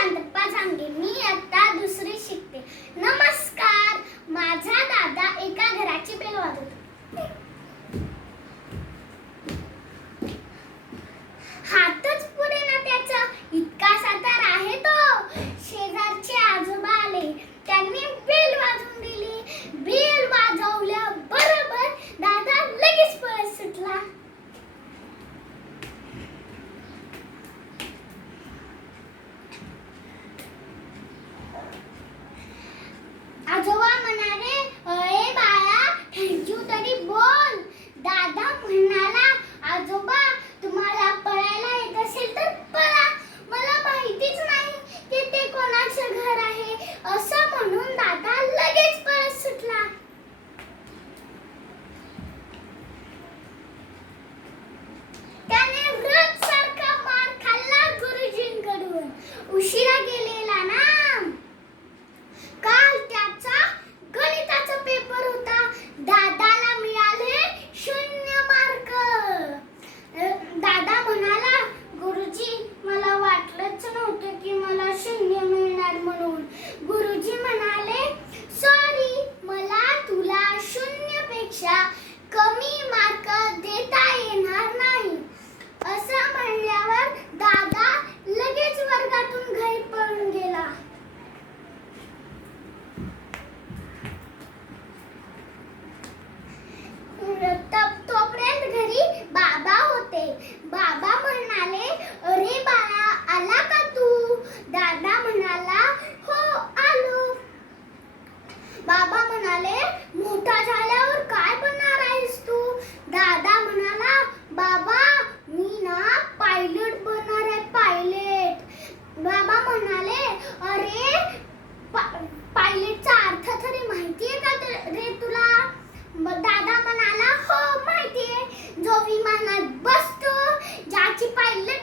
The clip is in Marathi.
सांगतात सांगेन मी आता दुसरी शिक খুশি म्हणाले मोठा झाल्यावर काय बनणार आहेस तू? दादा म्हणाला बाबा मी ना पायलट बनणार आहे पायलट. बाबा म्हणाले अरे पा, पायलटचा अर्थ तरी माहिती आहे का रे तुला? दादा म्हणाला हो माहितीये जो विमानात बसतो ज्याची पायलट